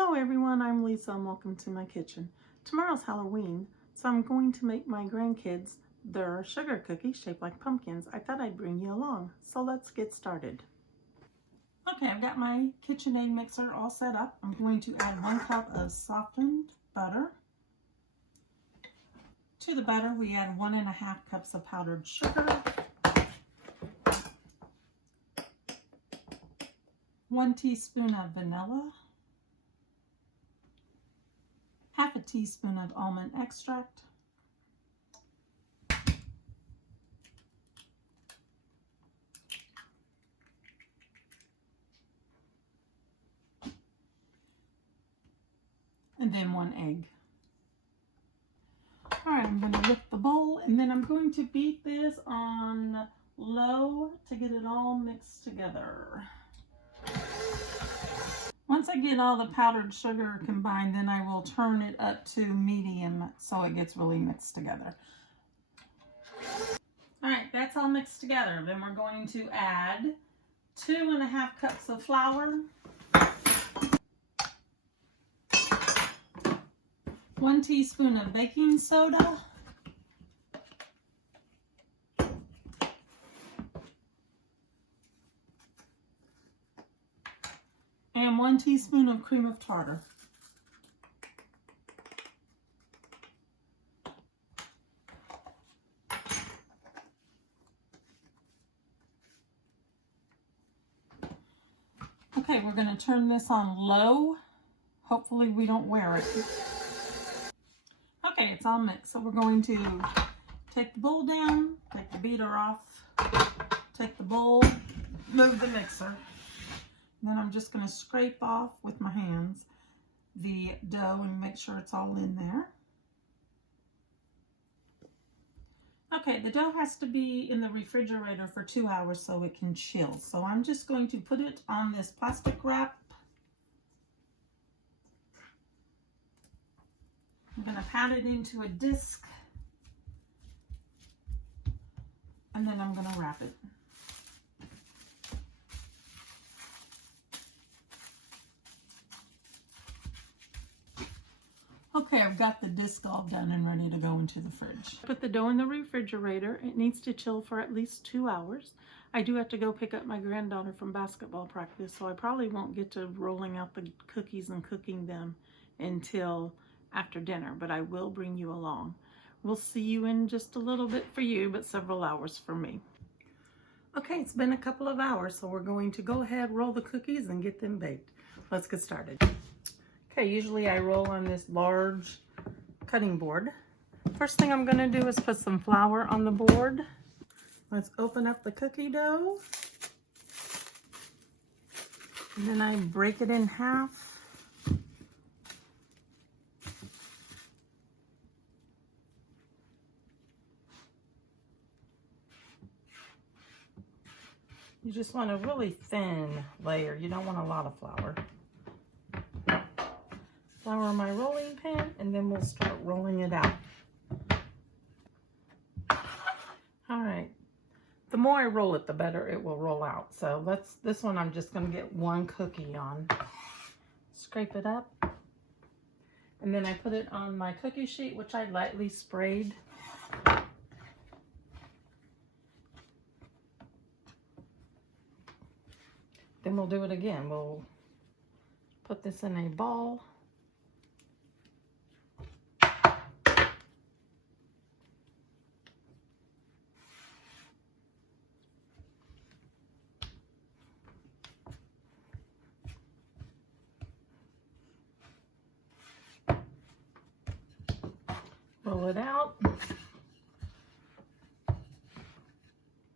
Hello everyone, I'm Lisa and welcome to my kitchen. Tomorrow's Halloween, so I'm going to make my grandkids their sugar cookies shaped like pumpkins. I thought I'd bring you along, so let's get started. Okay, I've got my KitchenAid mixer all set up. I'm going to add 1 cup of softened butter. To the butter, we add 1.5 cups of powdered sugar, 1 teaspoon of vanilla, 1/2 teaspoon of almond extract, and then 1 egg. All right, I'm going to lift the bowl and then I'm going to beat this on low to get it all mixed together. Once I get all the powdered sugar combined, then I will turn it up to medium so it gets really mixed together. All right, that's all mixed together. Then we're going to add 2.5 cups of flour, 1 teaspoon of baking soda, and 1 teaspoon of cream of tartar. Okay, we're going to turn this on low. Hopefully we don't wear it. Okay, it's all mixed. So we're going to take the bowl down, take the beater off, take the bowl, move the mixer. Then I'm just going to scrape off with my hands the dough and make sure it's all in there. Okay, the dough has to be in the refrigerator for 2 hours so it can chill. So I'm just going to put it on this plastic wrap. I'm going to pat it into a disc and then I'm going to wrap it. Okay, I've got the disc all done and ready to go into the fridge. Put the dough in the refrigerator. It needs to chill for at least 2 hours. I do have to go pick up my granddaughter from basketball practice, so I probably won't get to rolling out the cookies and cooking them until after dinner, but I will bring you along. We'll see you in just a little bit for you, but several hours for me. Okay, it's been a couple of hours, so we're going to go ahead, roll the cookies, and get them baked. Let's get started. Okay, usually I roll on this large cutting board. First thing I'm going to do is put some flour on the board. Let's open up the cookie dough. And then I break it in half. You just want a really thin layer. You don't want a lot of flour. Flour my rolling pin and then we'll start rolling it out. All right. The more I roll it, the better it will roll out. So this one I'm just going to get 1 cookie on. Scrape it up. And then I put it on my cookie sheet, which I lightly sprayed. Then we'll do it again. We'll put this in a ball. Roll it out.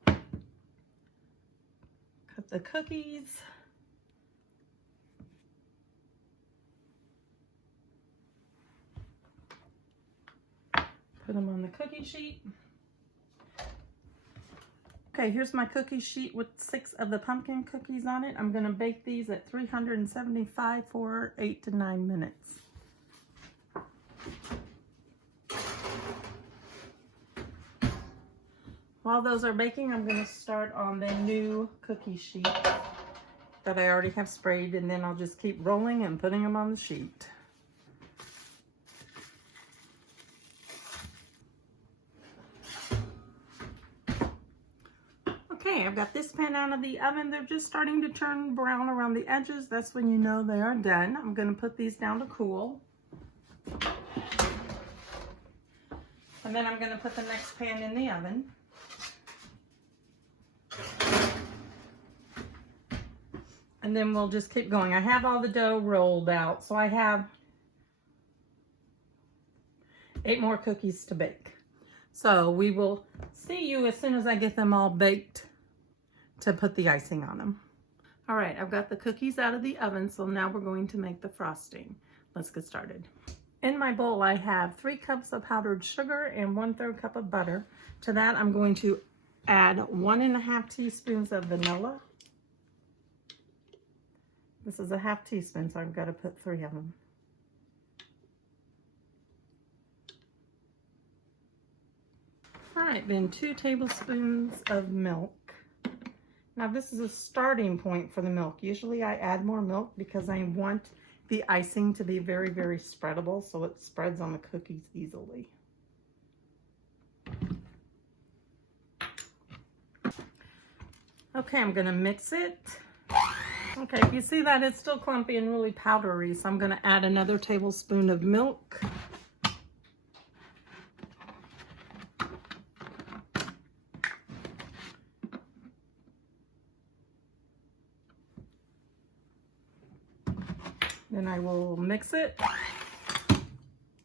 Cut the cookies. Put them on the cookie sheet. Okay, here's my cookie sheet with 6 of the pumpkin cookies on it. I'm going to bake these at 375 for 8 to 9 minutes. While those are baking, I'm going to start on the new cookie sheet. that I already have sprayed, and then I'll just keep rolling and putting them on the sheet. Okay, I've got this pan out of the oven. They're just starting to turn brown around the edges. That's when you know they are done. I'm going to put these down to cool. And then I'm going to put the next pan in the oven. And then we'll just keep going. I have all the dough rolled out, so I have 8 more cookies to bake. So we will see you as soon as I get them all baked to put the icing on them. All right, I've got the cookies out of the oven, so now we're going to make the frosting. Let's get started. In my bowl, I have 3 cups of powdered sugar and 1/3 cup of butter. To that, I'm going to add 1½ teaspoons of vanilla. This is a ½ teaspoon, so I've got to put 3 of them. All right, then 2 tablespoons of milk. Now this is a starting point for the milk. Usually I add more milk because I want the icing to be very, very spreadable so it spreads on the cookies easily. Okay, I'm gonna mix it. Okay, if you see that it's still clumpy and really powdery, so I'm gonna add another tablespoon of milk. Then I will mix it.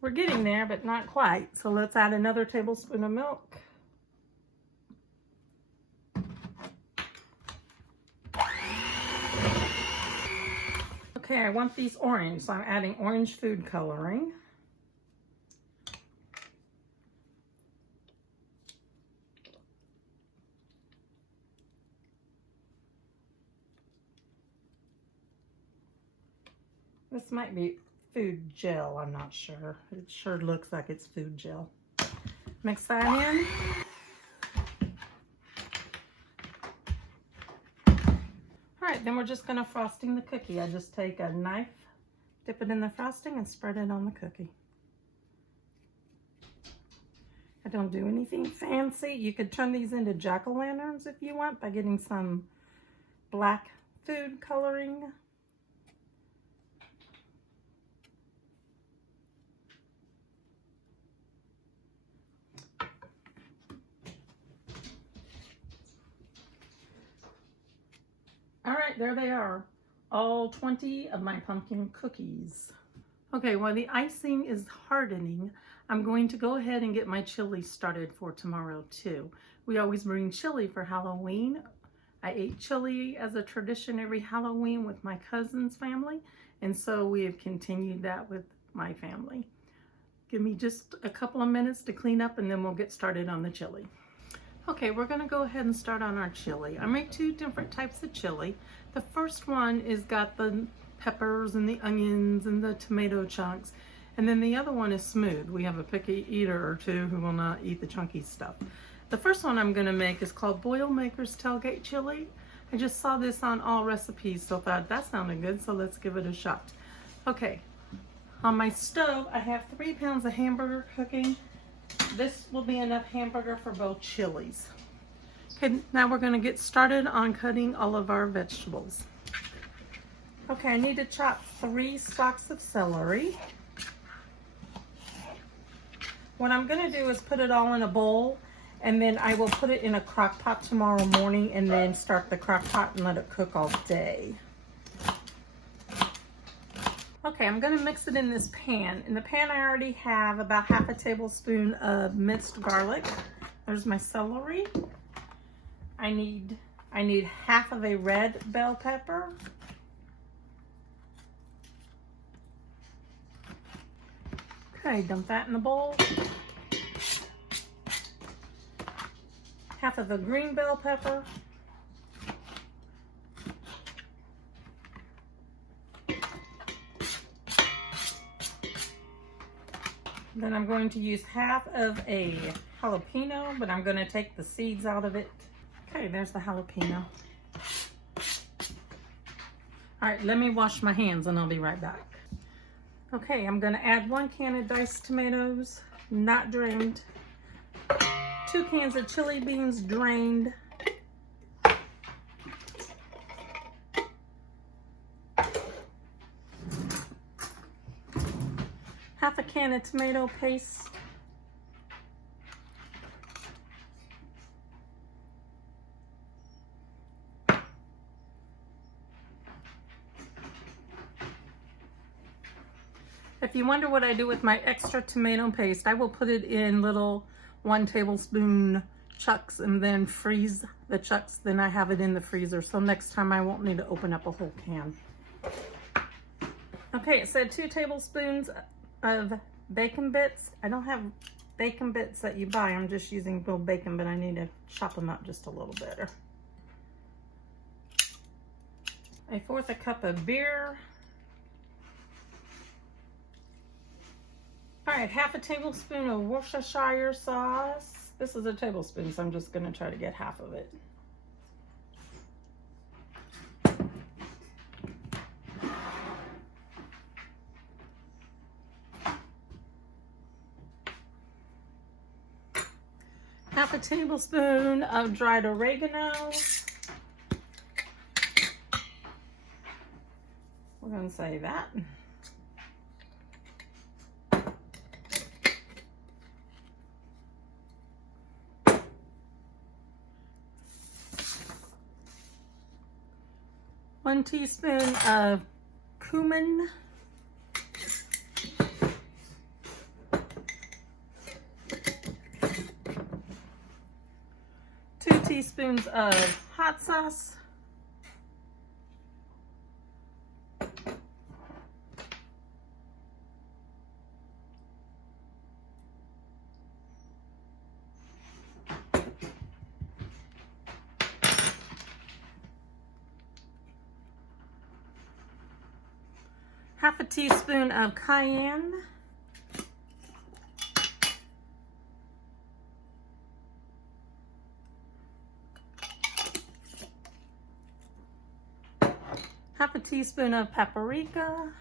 We're getting there, but not quite. So let's add another tablespoon of milk. Okay, I want these orange, so I'm adding orange food coloring. This might be food gel, I'm not sure. It sure looks like it's food gel. Mix that in. All right, then we're just gonna frosting the cookie. I just take a knife, dip it in the frosting, and spread it on the cookie. I don't do anything fancy. You could turn these into jack-o'-lanterns if you want by getting some black food coloring. All right, there they are, all 20 of my pumpkin cookies. Okay, while the icing is hardening, I'm going to go ahead and get my chili started for tomorrow too. We always bring chili for Halloween. I ate chili as a tradition every Halloween with my cousin's family, and so we have continued that with my family. Give me just a couple of minutes to clean up and then we'll get started on the chili. Okay, we're gonna go ahead and start on our chili. I make 2 different types of chili. The first one is got the peppers and the onions and the tomato chunks. And then the other one is smooth. We have a picky eater or 2 who will not eat the chunky stuff. The first one I'm gonna make is called Boilermaker's Tailgate chili. I just saw this on all recipes, so thought that sounded good, so let's give it a shot. Okay, on my stove, I have 3 pounds of hamburger cooking. This will be enough hamburger for both chilies. Okay, now we're gonna get started on cutting all of our vegetables. Okay, I need to chop 3 stalks of celery. What I'm gonna do is put it all in a bowl, and then I will put it in a crock pot tomorrow morning and then start the crock pot and let it cook all day. Okay, I'm gonna mix it in this pan. In the pan I already have about ½ a tablespoon of minced garlic. There's my celery. I need half of a red bell pepper. Okay, dump that in the bowl. Half of a green bell pepper. Then I'm going to use half of a jalapeno, but I'm going to take the seeds out of it. Okay, there's the jalapeno. All right, let me wash my hands and I'll be right back. Okay, I'm gonna add 1 can of diced tomatoes, not drained. 2 cans of chili beans, drained. Half a can of tomato paste. If you wonder what I do with my extra tomato paste, I will put it in little 1 tablespoon chunks and then freeze the chunks. Then I have it in the freezer. So next time I won't need to open up a whole can. Okay, it said 2 tablespoons of bacon bits. I don't have bacon bits that you buy. I'm just using real bacon, but I need to chop them up just a little better. 1/4 cup of beer. All right, 1/2 tablespoon of Worcestershire sauce. This is a tablespoon, so I'm just gonna try to get half of it. Half a tablespoon of dried oregano. We're gonna say that. One teaspoon of cumin. 2 teaspoons of hot sauce. 1/2 teaspoon of cayenne. Half a teaspoon of paprika.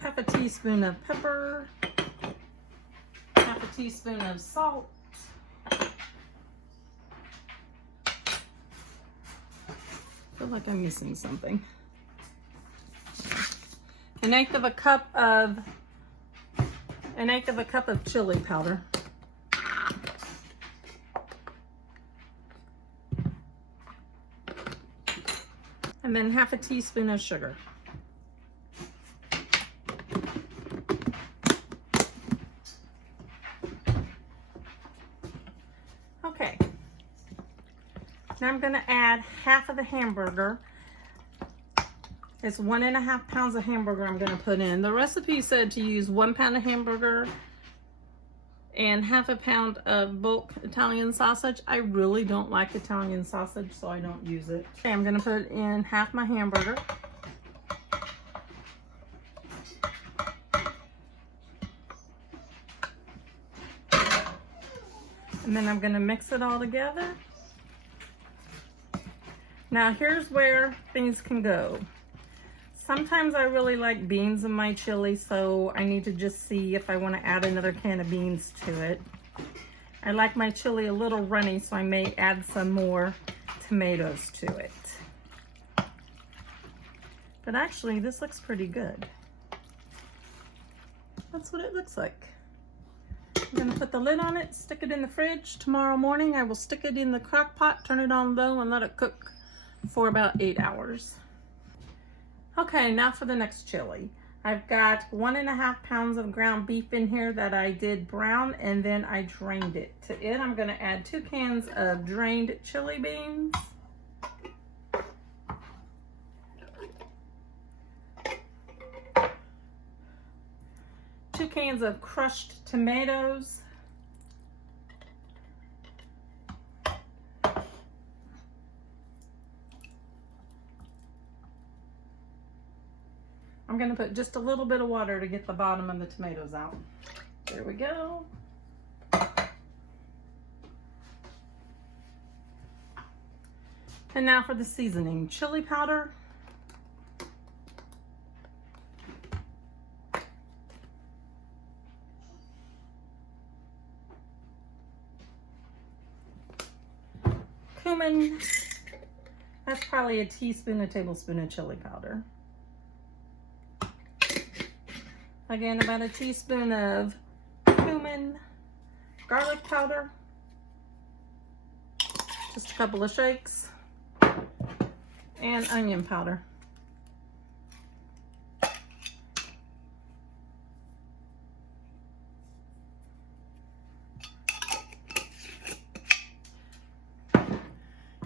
Half a teaspoon of pepper. Half a teaspoon of salt. I feel like I'm missing something. 1/8 cup of chili powder. And then 1/2 teaspoon of sugar. Okay. Now I'm going to add half of the hamburger. It's 1.5 pounds of hamburger I'm going to put in. The recipe said to use 1 pound of hamburger and 1/2 pound of bulk Italian sausage. I really don't like Italian sausage, so I don't use it. Okay, I'm going to put in half my hamburger. And then I'm going to mix it all together. Now here's where things can go. Sometimes I really like beans in my chili, so I need to just see if I want to add another can of beans to it. I like my chili a little runny, so I may add some more tomatoes to it. But actually, this looks pretty good. That's what it looks like. I'm going to put the lid on it, stick it in the fridge. Tomorrow morning, I will stick it in the crock pot, turn it on low, and let it cook for about 8 hours. Okay, now for the next chili. I've got 1.5 pounds of ground beef in here that I did brown and then I drained it. To it, I'm going to add 2 cans of drained chili beans. Two cans of crushed tomatoes. I'm I'm gonna put just a little bit of water to get the bottom of the tomatoes out. There we go. And now for the seasoning. Chili powder. Cumin. That's probably a teaspoon, a tablespoon of chili powder. Again, about a teaspoon of cumin. Garlic powder. Just a couple of shakes. And onion powder.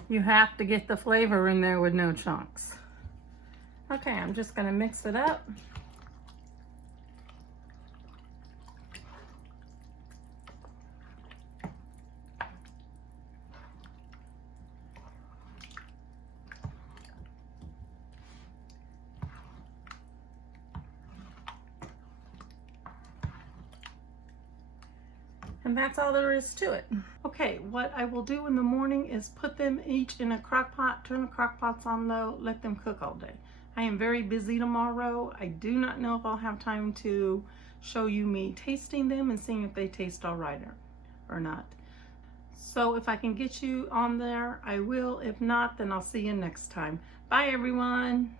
You have to get the flavor in there with no chunks. Okay, I'm just going to mix it up. And that's all there is to it. Okay, what I will do in the morning is put them each in a crock pot, turn the crock pots on low, let them cook all day. I am very busy tomorrow. I do not know if I'll have time to show you me tasting them and seeing if they taste all right or not. So if I can get you on there, I will. If not, then I'll see you next time. Bye, everyone.